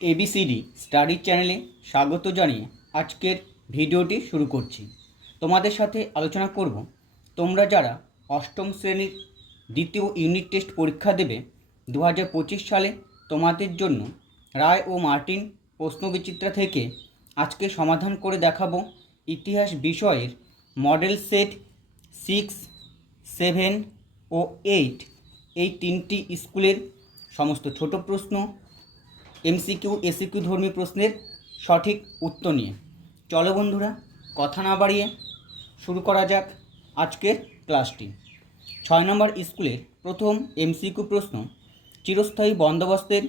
ABCD study চ্যানেলে স্বাগত জানিয়ে আজকের ভিডিওটি শুরু করছি। তোমাদের সাথে আলোচনা করব তোমরা যারা অষ্টম শ্রেণীর দ্বিতীয় ইউনিট টেস্ট পরীক্ষা দেবে 2025 সালে তোমাদের জন্য রায় ও মার্টিন প্রশ্নবিচিত্রা থেকে আজকে সমাধান করে দেখাবো ইতিহাস বিষয়ের মডেল সেট 6, 7 ও 8 এই তিনটি স্কুলের সমস্ত ছোট প্রশ্ন, এমসিকিউ এসিকিউ ধর্মী প্রশ্নের সঠিক উত্তর নিয়ে। চলো বন্ধুরা, কথা না বাড়িয়ে শুরু করা যাক আজকের ক্লাসটি। 6 নম্বর স্কুলের প্রথম এমসিকিউ প্রশ্ন, চিরস্থায়ী বন্দোবস্তের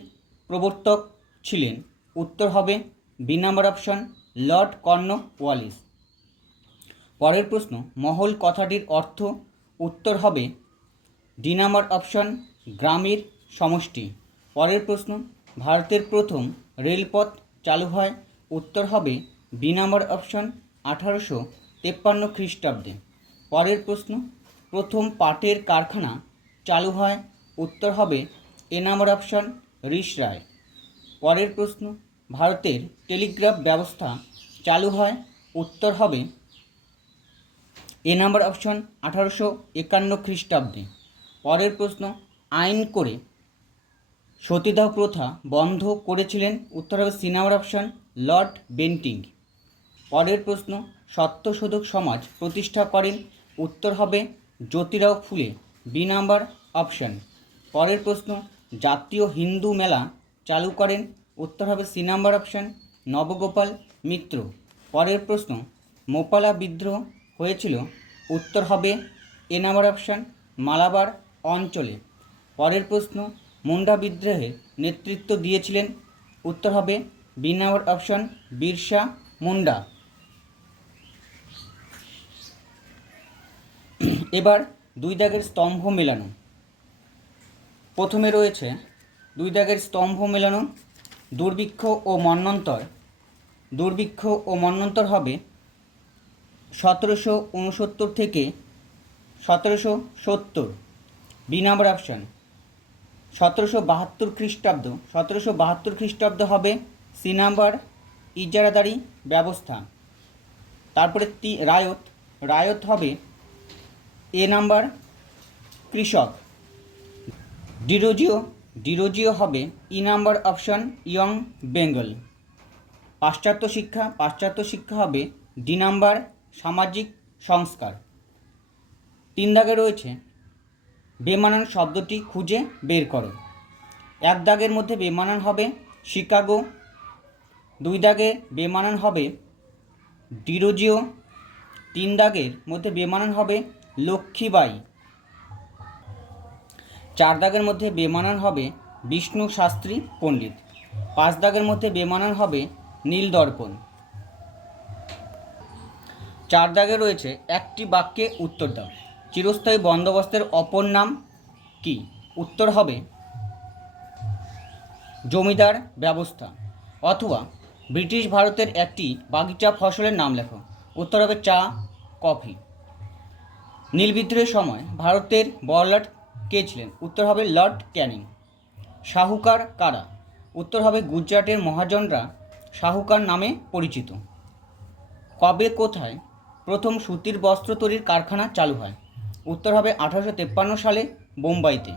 প্রবর্তক ছিলেন? উত্তর হবে B number option Lord Cornwallis. পরের প্রশ্ন, মহল কথাটির অর্থ? উত্তর হবে ডি নাম্বার অপশন গ্রামের সমষ্টি। পরের প্রশ্ন, ভারতের প্রথম রেলপথ চালু হয়? উত্তর হবে বি নাম্বার অপশন 1853 খ্রিস্টাব্দে। পরের প্রশ্ন, প্রথম পাটের কারখানা চালু হয়? উত্তর হবে এ নাম্বার অপশন রিসরায়। পরের প্রশ্ন, ভারতের টেলিগ্রাফ ব্যবস্থা চালু হয়? উত্তর হবে এ নাম্বার অপশন 1851 খ্রিস্টাব্দে। পরের প্রশ্ন, আইন করে সতীদাহ প্রথা বন্ধ করেছিলেন? উত্তর হবে C number option Lord Bentinck. পরের প্রশ্ন, সত্যশোধক সমাজ প্রতিষ্ঠা করেন? উত্তর হবে জ্যোতিরাও ফুলে, বি নাম্বার অপশন। পরের প্রশ্ন, জাতীয় হিন্দু মেলা চালু করেন? উত্তর হবে সি নাম্বার অপশন নবগোপাল মিত্র। পরের প্রশ্ন, মোপালা বিদ্রোহ হয়েছিল? উত্তর হবে এ নাম্বার অপশন মালাবার অঞ্চলে। পরের প্রশ্ন, মুন্ডা বিদ্রোহের নেতৃত্ব দিয়েছিলেন? উত্তর হবে B number option Birsa Munda. এবার দুই দাগের স্তম্ভ মেলানো। প্রথমে রয়েছে দুই দাগের স্তম্ভ মেলানো। দুর্ভিক্ষ ও মন্বন্তর। দুর্ভিক্ষ ও মন্বন্তর হবে 1769 থেকে 1770, বি নাম্বার অপশান। 1772 খ্রিস্টাব্দ, 1772 খ্রিস্টাব্দ হবে সি নাম্বার ইজারাদারি ব্যবস্থা। তারপরে রায়ত, রায়ত হবে এ নাম্বার কৃষক। ডিরোজিও, ডিরোজিও হবে E number option young Bengal. পাশ্চাত্য শিক্ষা, পাশ্চাত্য শিক্ষা হবে ডি নাম্বার সামাজিক সংস্কার। তিন দাগে রয়েছে বেমানান শব্দটি খুঁজে বের করো। এক দাগের মধ্যে বেমানান হবে শিকাগো। দুই দাগে বেমানান হবে ডিরোজিও। তিন দাগের মধ্যে বেমানান হবে লক্ষ্মীবাই। চার দাগের মধ্যে বেমানান হবে বিষ্ণু শাস্ত্রী পণ্ডিত। পাঁচ দাগের মধ্যে বেমানান হবে নীলদর্পণ। চার দাগে রয়েছে একটি বাক্যে উত্তর দাও। চিরস্থায়ী বন্দোবস্তের অপর নাম কি? উত্তর হবে জমিদার ব্যবস্থা। অথবা ব্রিটিশ ভারতের একটি বাগিচা ফসলের নাম লেখো। উত্তর হবে চা, কফি। নীল বিদ্রোহের সময় ভারতের বড়লাট কে ছিলেন? উত্তর হবে লর্ড ক্যানিং। শাহুকার কারা? উত্তর হবে গুজরাটের মহাজনরা শাহুকার নামে পরিচিত। কবে কোথায় প্রথম সুতির বস্ত্র তৈরির কারখানা চালু হয়? উত্তর হবে 1853 সালে বোম্বাইতে।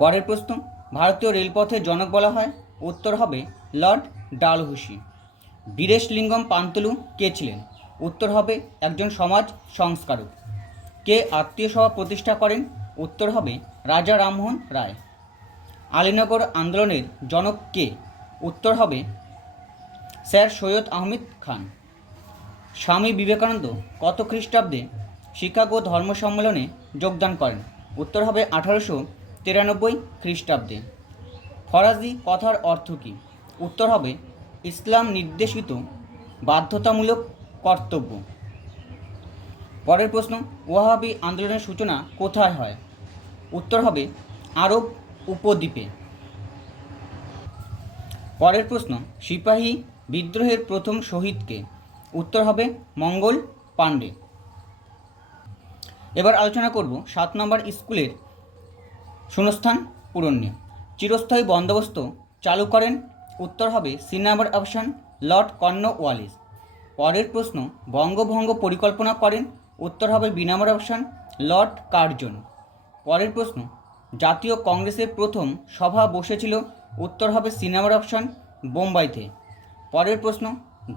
পরের প্রশ্ন, ভারতীয় রেলপথের জনক বলা হয়? উত্তর হবে লর্ড ডালহৌসি। বীরেশলিঙ্গম পান্তুলু কে ছিলেন? উত্তর হবে একজন সমাজ সংস্কারক। কে আত্মীয় সভা প্রতিষ্ঠা করেন? উত্তর হবে রাজা রামমোহন রায়। আলীনগর আন্দোলনের জনক কে? উত্তর হবে স্যার সৈয়দ আহমেদ খান। স্বামী বিবেকানন্দ কত খ্রিস্টাব্দে শিকাগো ধর্ম সম্মেলনে যোগদান করেন? উত্তর হবে 1893 খ্রিস্টাব্দে। ফরাজি কথার অর্থ কী? উত্তর হবে ইসলাম নির্দেশিত বাধ্যতামূলক কর্তব্য। পরের প্রশ্ন, ওয়াহাবি আন্দোলনের সূচনা কোথায় হয়? উত্তর হবে আরব উপদ্বীপে। পরের প্রশ্ন, সিপাহী বিদ্রোহের প্রথম শহীদকে? উত্তর হবে মঙ্গল পাণ্ডে। এবার আলোচনা করব 7 নম্বর স্কুলের শূন্যস্থান পূরণ নিয়ে। চিরস্থায়ী বন্দোবস্ত চালু করেন উত্তর হবে C number option Lord Cornwallis. পরের প্রশ্ন, বঙ্গভঙ্গ পরিকল্পনা করেন, উত্তর হবে B number option Lord Curzon. পরের প্রশ্ন, জাতীয় কংগ্রেসের প্রথম সভা বসেছিল, উত্তর হবে সি নাম্বার অপশান বোম্বাইতে। পরের প্রশ্ন,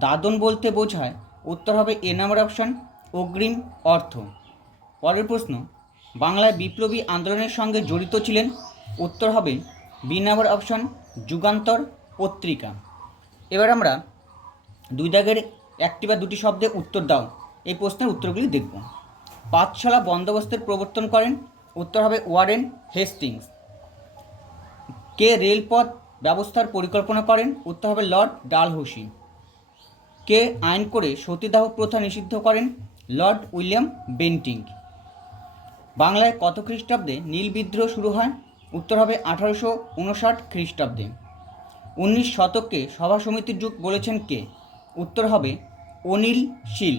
দাদন বলতে বোঝায়, উত্তর হবে এ নাম্বার অপশান অগ্রিম অর্থ। পরের প্রশ্ন, বাংলায় বিপ্লবী আন্দোলনের সঙ্গে জড়িত ছিলেন, উত্তর হবে বি নাম্বার অপশান যুগান্তর পত্রিকা। এবার আমরা দুই দাগের একটি বা দুটি শব্দে উত্তর দাও এই প্রশ্নের উত্তরগুলি দেখব। পাঠশালা বন্দোবস্তের প্রবর্তন করেন, উত্তর হবে ওয়ারেন হেস্টিংস। কে রেলপথ ব্যবস্থার পরিকল্পনা করেন, উত্তর হবে লর্ড ডালহৌসি। কে আইন করে সতীদাহ প্রথা নিষিদ্ধ করেন, লর্ড উইলিয়াম বেন্টিং। বাংলায় কত খ্রিস্টাব্দে নীল বিদ্রোহ শুরু হয়, উত্তর হবে 1859 খ্রিস্টাব্দে। 19 শতককে সভা সমিতির যুগ বলেছেন কে, উত্তর হবে অনিল শীল।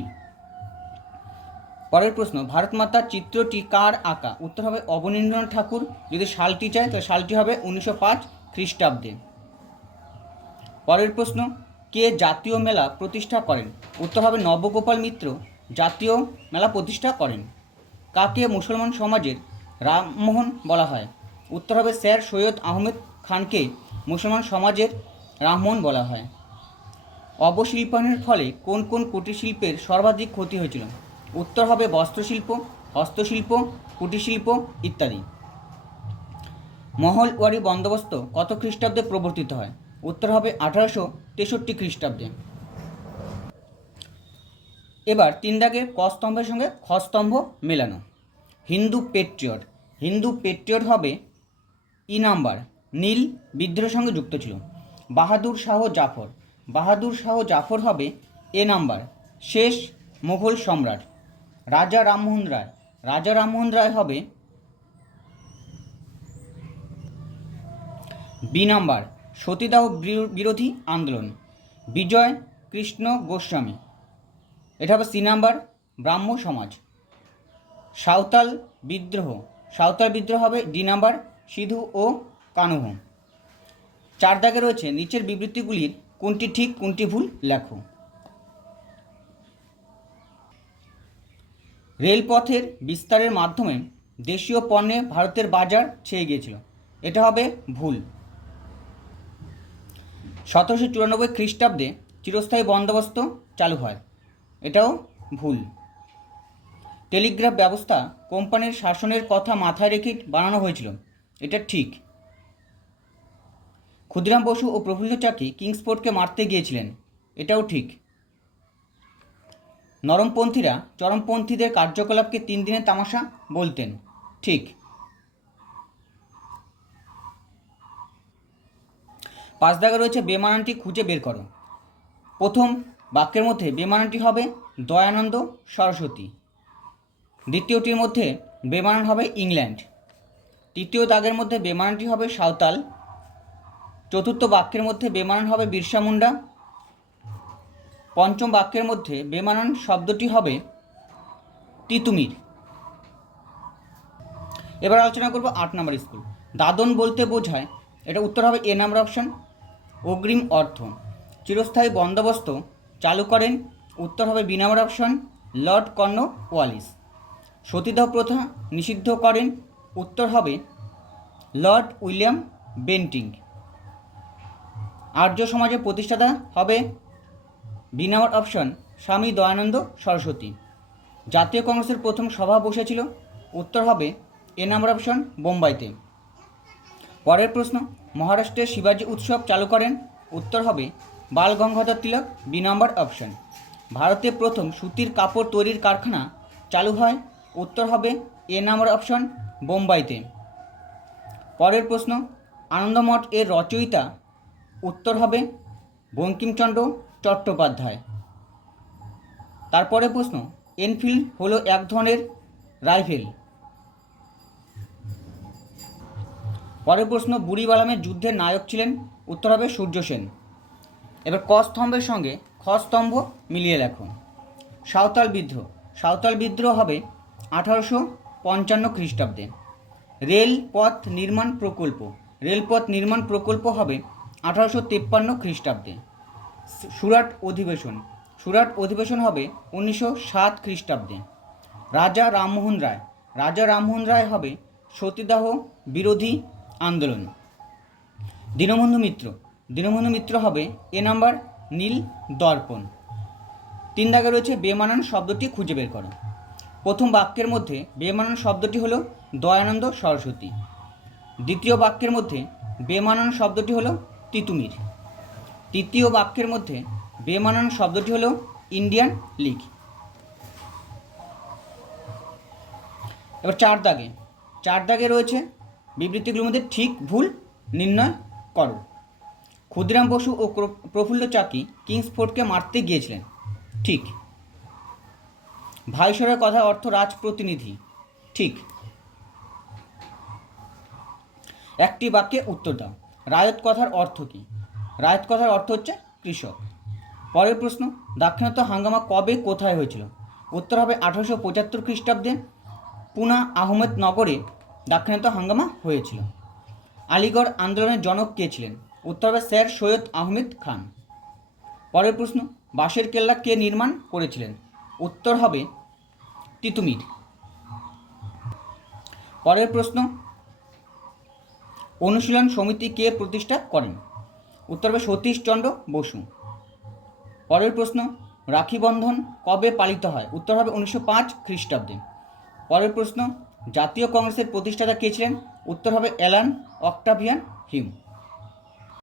পরের প্রশ্ন, ভারত মাতার চিত্রটি কার আঁকা, উত্তর হবে অবনীন্দ্রনাথ ঠাকুর। যদি সালটি চায় তো সালটি হবে 1905 খ্রিস্টাব্দে। পরের প্রশ্ন, কে জাতীয় মেলা প্রতিষ্ঠা করেন, উত্তর হবে নবগোপাল মিত্র জাতীয় মেলা প্রতিষ্ঠা করেন। কাকে মুসলমান সমাজের রামমোহন বলা হয়, উত্তর হবে স্যার সৈয়দ আহমেদ খানকে মুসলমান সমাজের রামমোহন বলা হয়। অবশিল্পায়নের ফলে কোন কোন কুটির শিল্পের সর্বাধিক ক্ষতি হয়েছিল, উত্তর হবে বস্ত্রশিল্প, হস্তশিল্প, কুটিরশিল্প ইত্যাদি। মহলওয়ারি বন্দোবস্ত কত খ্রিস্টাব্দে প্রবর্তিত হয়, উত্তর হবে 1863 খ্রিস্টাব্দে। এবার তিন দাগের ক স্তম্ভের সঙ্গে খ স্তম্ভ মেলানো। হিন্দু পেট্রিয়ট, হিন্দু পেট্রিয়ট হবে ই নাম্বার নীল বিদ্রোহের সঙ্গে যুক্ত ছিল। বাহাদুর শাহ জাফর, বাহাদুর শাহ জাফর হবে এ নাম্বার শেষ মুঘল সম্রাট। রাজা রামমোহন রায়, রাজা রামমোহন রায় হবে বি নাম্বার সতীদাহ বিরোধী আন্দোলন। বিজয় কৃষ্ণ গোস্বামী, এটা হবে সি নাম্বার ব্রাহ্ম সমাজ। সাঁওতাল বিদ্রোহ, সাঁওতাল বিদ্রোহ হবে ডি নাম্বার সিধু ও কানুহ। চার দাগে রয়েছে নিচের বিবৃতিগুলির কোনটি ঠিক কোনটি ভুল লেখো। রেলপথের বিস্তারের মাধ্যমে দেশীয় পণ্যে ভারতের বাজার ছেয়ে গিয়েছিল, এটা হবে ভুল। 1794 খ্রিস্টাব্দে চিরস্থায়ী বন্দোবস্ত চালু হয়, এটাও ভুল। টেলিগ্রাফ ব্যবস্থা কোম্পানির শাসনের কথা মাথায় রেখে বানানো হয়েছিল, এটা ঠিক। ক্ষুদিরাম বসু ও প্রফুল্ল চাকি কিংসফোর্ডকে মারতে গিয়েছিলেন, এটাও ঠিক। নরমপন্থীরা চরমপন্থীদের কার্যকলাপকে 3 দিনের তামাশা বলতেন, ঠিক। 5 দাগে রয়েছে বেমানানটি খুঁজে বের করো। প্রথম বাক্যের মধ্যে বেমানানটি হবে দয়ানন্দ সরস্বতী, দ্বিতীয়টির মধ্যে বেমানান হবে ইংল্যান্ড, তৃতীয় দাগের মধ্যে বেমানানটি হবে সাঁওতাল, চতুর্থ বাক্যের মধ্যে বেমানান হবে বিরসা মুন্ডা, পঞ্চম বাক্যের মধ্যে বেমানান শব্দটি হবে তিতুমির। এবার আলোচনা করব 8 নম্বর স্কুল। দাদন বলতে বোঝায়, এটা উত্তর হবে এ নাম্বার অপশান অগ্রিম অর্থ। চিরস্থায়ী বন্দোবস্ত চালু করেন, উত্তর হবে B number option Lord Cornwallis. সতীদাহ প্রথা নিষিদ্ধ করেন, উত্তর হবে লর্ড উইলিয়াম বেন্টিং। আর্য সমাজের প্রতিষ্ঠাতা হবে বি নাম্বার অপশান স্বামী দয়ানন্দ সরস্বতী। জাতীয় কংগ্রেসের প্রথম সভা বসেছিল, উত্তর হবে এ নাম্বার অপশান বোম্বাইতে। পরের প্রশ্ন, মহারাষ্ট্রের শিবাজি উৎসব চালু করেন, উত্তর হবে বাল গঙ্গাধর তিলক, বি নাম্বার অপশান। ভারতে প্রথম সুতির কাপড় তৈরির কারখানা চালু হয়, উত্তর হবে এ নাম্বার অপশান বোম্বাইতে। পরের প্রশ্ন, আনন্দমঠ এর রচয়িতা, উত্তর হবে বঙ্কিমচন্দ্র চট্টোপাধ্যায়। তারপরে প্রশ্ন, এনফিল্ড হলো এক ধরনের রাইফেল। পরের প্রশ্ন, বুড়িবালামের যুদ্ধের নায়ক ছিলেন, উত্তর হবে সূর্য সেন। এবার ক স্তম্ভের সঙ্গে খ স্তম্ভ মিলিয়ে লেখো। সাঁওতাল বিদ্রোহ, সাঁওতাল বিদ্রোহ হবে 1855 খ্রিস্টাব্দে। রেলপথ নির্মাণ প্রকল্প, রেলপথ নির্মাণ প্রকল্প হবে 1853 খ্রিস্টাব্দে। সুরাট অধিবেশন হবে 1907 খ্রিস্টাব্দে। রাজা রামমোহন রায় হবে সতীদাহ বিরোধী আন্দোলন। দীনবন্ধু মিত্র হবে এ নাম্বার নীল দর্পণ। 3 দাগে রয়েছে বেমানান শব্দটি খুঁজে বের করো। প্রথম বাক্যের মধ্যে বেমানান শব্দটি হলো দয়ানন্দ সরস্বতী। দ্বিতীয় বাক্যের মধ্যে বেমানান শব্দটি হলো তিতুমির। তৃতীয় বাক্যের মধ্যে বেমানান শব্দটি হলো ইন্ডিয়ান লীগ। এবার 4 দাগে রয়েছে বিবৃতিগুলোর মধ্যে ঠিক ভুল নির্ণয় করো। ক্ষুদিরাম বসু ও প্রফুল্ল চাকি কিংসফোর্ডকে মারতে গিয়েছিলেন, ঠিক। ভাইসরয়ের কথার অর্থ রাজপ্রতিনিধি, ঠিক। একটি বাক্যে উত্তর দাও। রায়ত কথার অর্থ কী? রায়ত কথার অর্থ হচ্ছে কৃষক। পরের প্রশ্ন, দাক্ষিণাত্য হাঙ্গামা কবে কোথায় হয়েছিল? উত্তর হবে 1875 খ্রিস্টাব্দে পুনা আহমেদনগরে দাক্ষিণাত্য হাঙ্গামা হয়েছিল। আলিগড় আন্দোলনের জনক কে ছিলেন? উত্তর হবে স্যার সৈয়দ আহমেদ খান। পরের প্রশ্ন, বাঁশের কেল্লা কে নির্মাণ করেছিলেন? উত্তর হবে তিতুমির। পরের প্রশ্ন, অনুশীলন সমিতি কে প্রতিষ্ঠা করেন? উত্তর হবে সতীশচন্দ্র বসু। পরের প্রশ্ন, রাখি বন্ধন কবে পালিত হয়? উত্তর হবে 1905 খ্রিস্টাব্দে। পরের প্রশ্ন, জাতীয় কংগ্রেসের প্রতিষ্ঠাতা কে ছিলেন? উত্তর হবে অ্যালান অক্টাভিয়ান হিউম।